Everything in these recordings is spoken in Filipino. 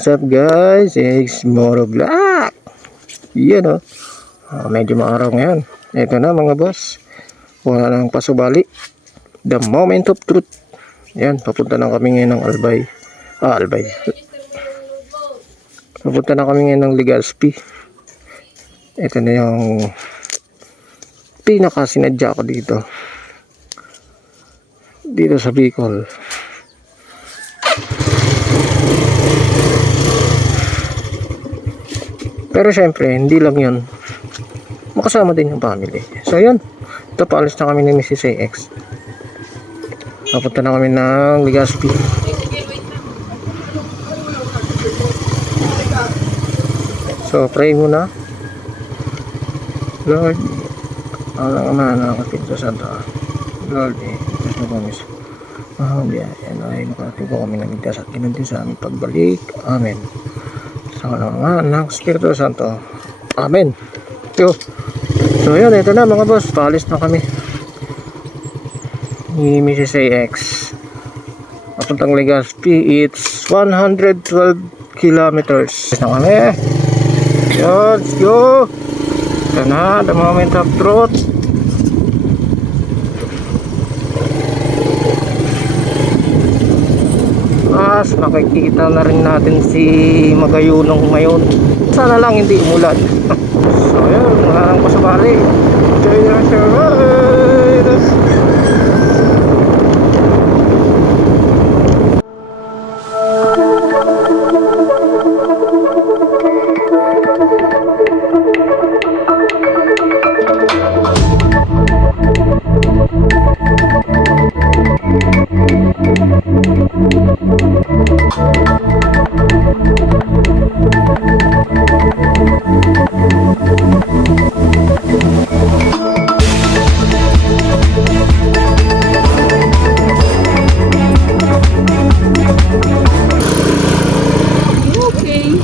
What's up guys? It's Motovlog. Yan medyo maaraw ngayon. Ito na mga boss. Wala nang pasubali. The moment of truth. Yan, papunta na kami ngayon ng Albay. Albay. Papunta na kami ngayon ng Legazpi. Ito na yung pinakasinadya ko dito. Dito sa Bicol. Pero syempre, hindi lang yun. Makasama din yung family. So yun. Ito, paalis na kami ni Mrs. AX. Napunta na kami ng Legazpi. So, pray muna. Lord, alang ama na kapit sa Santa. Lord, Diyos na promise. Yan ay nakarating po kami ng ligtas at kinunti sa aming pagbalik. Amen. Sa mga ng Espiritu Santo. Amen. So yun, ito na mga boss. Paalis na kami ni Mrs. AX. Papuntang Legazpi. It's 112 kilometers. Na kami. Let's go. Ito na, the moment of truth. Nakikita na rin natin si Magayunong ngayon. Sana lang hindi umulan. So yun, wala nang pasabali. Enjoy the ride.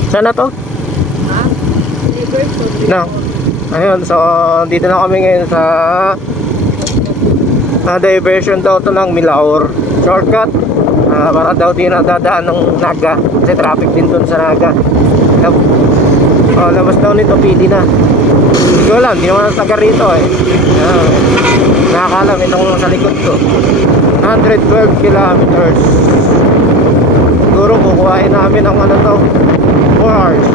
Sana to? No. Ayun, so dito na kami ngayon sa diversion daw to ng Milaor. Shortcut. Para daw din nadadaan ng Naga. Kasi traffic din dun sa Naga. Labas daw nito, PD na. Hindi ko alam, hindi naman ang taga rito eh. Nakakalam itong sa likod ko. 112 kilometers. Siguro kukuhain namin ang ano to, 4 hours.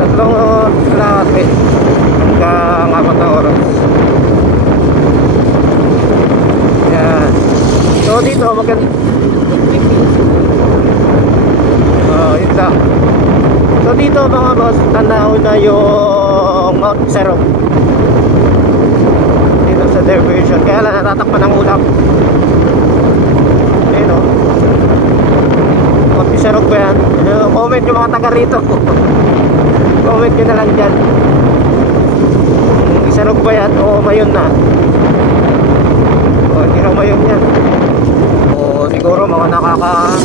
Tatlong kalahati hanggang 4 na oras. Yan. So dito maganda. Yun lang. So dito mga boss, tanaw na yung Mount Serog dito sa diversion. Kaya lang natatakpan ng ulap. Serog ba yan? Comment yung mga taga rito. Comment nyo na lang dyan. Serog ba yan? O mayon na? O hindi na mayon yan. O siguro mga nakaka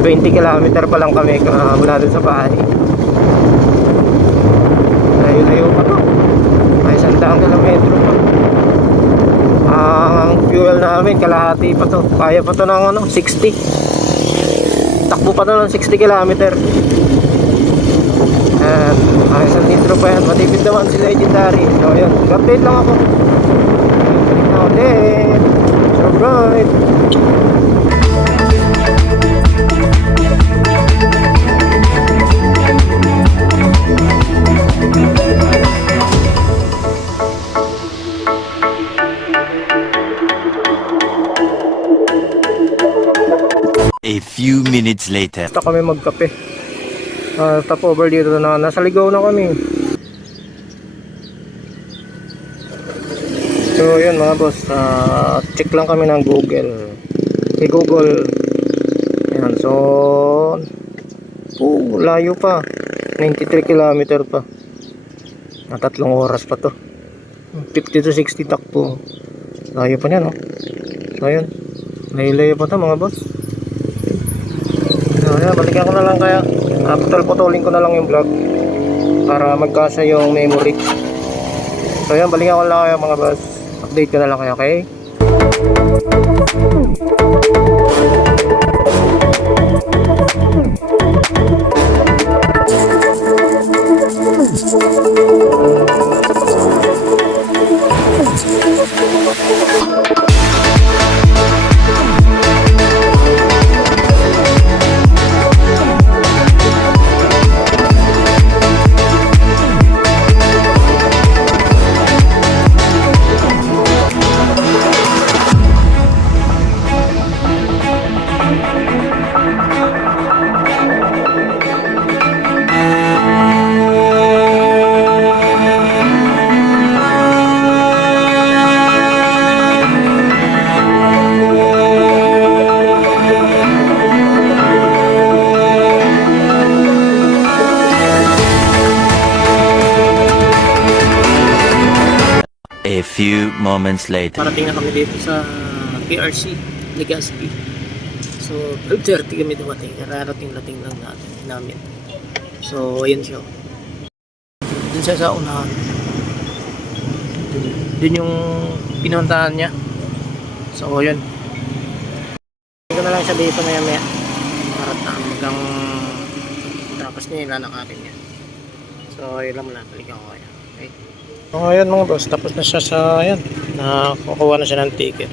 20 kilometer pa lang kami mula dun sa bahay. Layo-layo pa to. May 100 kilometro pa. Ang fuel namin kalahati pa to. Kaya pa to ng 60. Takbo pa na ng 60 kilometer. Ayos ang intro pa yan. Matipid naman si Legendary. So yun, update lang ako. Now then, so right. A few minutes later. Basta kami magkape. Stop over dito na. Nasa Ligaw na kami. So yun mga boss. Check lang kami ng Google. Si Google. Ayan. So layo pa. 93 kilometer pa. Na 3 oras pa to. 50 to 60 takbo. Layo pa niya no. So yun. Layo pa to mga boss. Balikan ko na lang kaya putol-putulin ko na lang yung vlog para magkasa yung memory. So yan, balikan ko na lang kayo mga boss. Update ko na lang kayo, okay? A few moments later. Parating na kami dito sa PRC, Legazpi. So, 12:30 kami dumating. Kararating-lating lang namin. So, ayun siya. Dun siya sa unahan. Dun yung pinuntahan niya. So, yun. Hindi ko na lang siya dito maya-maya. Para hanggang tapos niya yung lalakarin niya. So, yun lang muna. Balikan ko kaya. Okay. So, ayun mga boss. Tapos na siya sa, ayan. Nakukuha na siya ng ticket.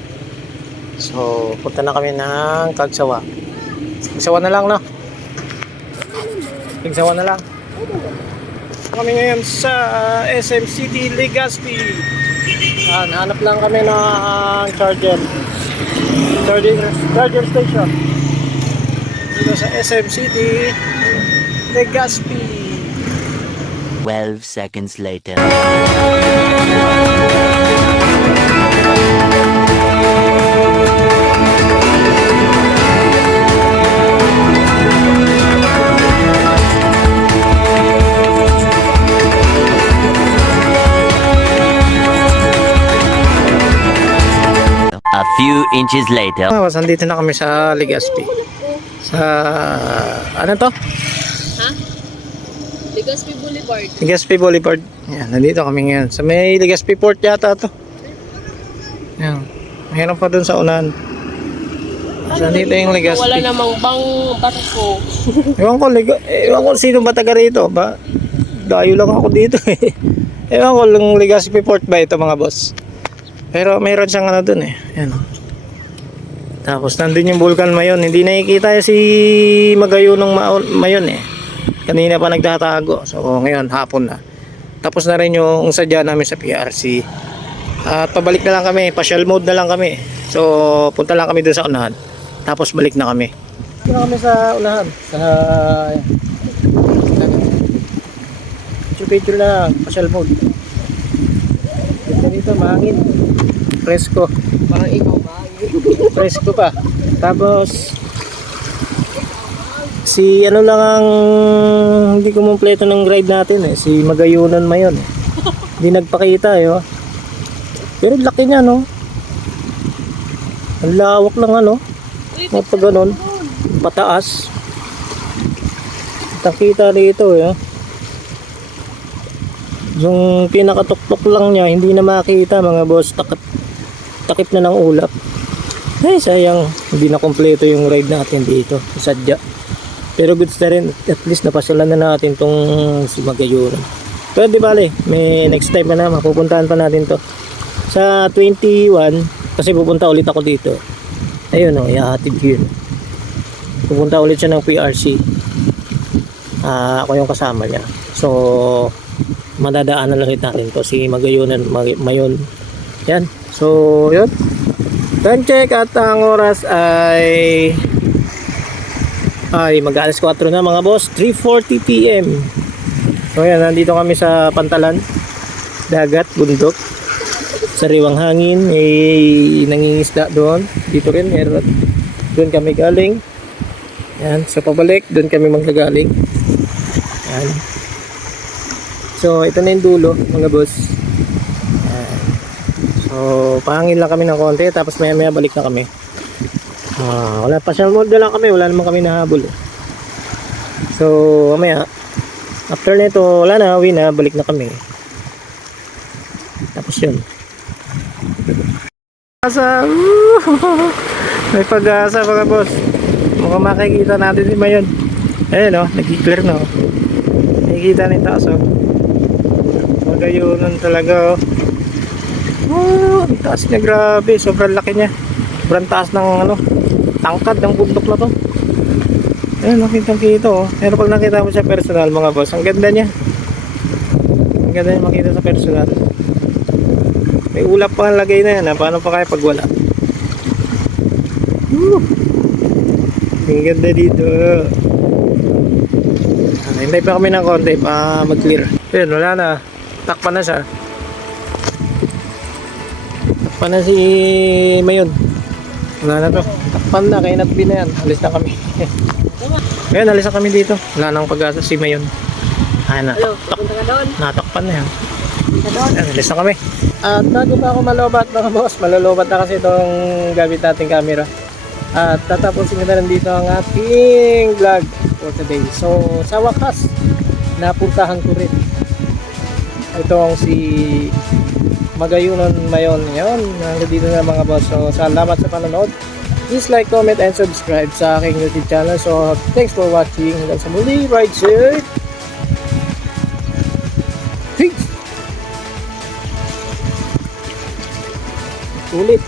So, punta na kami ng Kagsawa. Kagsawa na lang, no? Kagsawa na lang. Kami ngayon sa SM City, Legazpi. Hanap lang kami ng charger station. Dito sa SM City, Legazpi. 12 seconds later. A few inches later. Andito na kami sa Legazpi. Sa ano to? Ha? Legazpi Boulevard. Legazpi Boulevard. Yan, nandito kami ngayon. Sa may Legazpi Port yata to. Yan. Mayroon pa dun sa unahan. So, nandito yung Legazpi. Wala namang bang barko. Ewan ko sino ba taga rito. Dayo lang ako dito eh. Ewan ko lang Legazpi Port ba ito mga boss. Pero mayroon siyang ano dun eh. Yan. Tapos nandun yung Vulcan Mayon. Hindi nakikita si Magayunong Mayon eh. Kanina pa nagtatago. So ngayon hapon na. Tapos na rin yung sadya namin sa PRC. At pabalik na lang kami. Partial mode na lang kami. So punta lang kami dun sa unahan. Tapos balik na kami. Punta kami sa unahan. Sa picture na lang. Partial mode. Dito mahangin. Presko. Parang ikaw ba? Presko pa. Tapos si ano lang ang hindi kumpleto ng ride natin eh. Si Magayunan Mayon eh. Hindi nagpakita eh. Oh. Pero laki niya no. Ang lawak lang ano. Mapa ganon. Pataas. Nakita dito eh. Yung pinakatuktok lang niya hindi na makita mga boss. Takip na ng ulap. Ay sayang hindi na kompleto yung ride natin dito sadya. Pero goods na rin, at least napasyalan na natin tong si Magayunan. Pero di bale, may next time na naman pupuntahan pa natin to sa 21 kasi pupunta ulit ako dito. Ayun o, ihahatid ko yun. Pupunta ulit siya ng PRC. Ako yung kasama niya. So madadaanan lang natin to si Magayunan Mayon. Yan. So, yun. Time check at ang oras ay mag-alas 4 na mga boss. 3:40 PM. So, yan. Nandito kami sa Pantalan. Dagat, bundok. Sariwang hangin. May nangingisda doon. Dito rin. Meron. Doon kami galing. Yan. So, pabalik. Doon kami magagaling. Yan. So, ito na yung dulo mga boss. So, pahangin lang kami ng konti tapos maya balik na kami. Wala pa siyang mode lang kami, wala naman kami nahabol. So, mamaya after nito, wala na, uwi na, balik na kami. Tapos yun. Pag-asa. May pag-asa mga boss. Mukhang makikita natin si Mayon. Ayun o, nag-clear na o. Nakikita na yung taas o. Magayunan talaga, oh. Oh, ang taas niya, grabe. Sobrang laki niya. Sobrang taas ng ano, tangkad ng bundok na to. Ayun, nakita oh. Pero pag nakita mo sa personal, mga boss, ang ganda niya. Ang ganda niya makita sa personal. May ulap pa ang lagay na yan, ha? Paano pa kaya pag wala? Ang ganda dito. Hintay pa kami ng konti pa mag-clear. Ayun, wala na. Takpan na siya. Takpan na si Mayon. Wala na to. Takpan na, kaya natbi na yan. Alis na kami. Ayun, alis na kami dito. Wala nang pag-asa si Mayon. Ano, Hello, pupunta ka doon. natakpan na yan. Pupunta doon. Ayun, alis na kami. At bago pa ako malobat mga boss, malolobat na kasi itong gamit nating camera. At tatapusin ko na rin dito ang ating vlog for today. So sa wakas, napuntahan ko rin itong si Magayunan Mayon. Yun, hanggang dito na mga boss. So salamat sa panonood. Please like, comment, and subscribe sa aking YouTube channel. So thanks for watching. Hanggang sa muli, right sir. Peace! Ulit.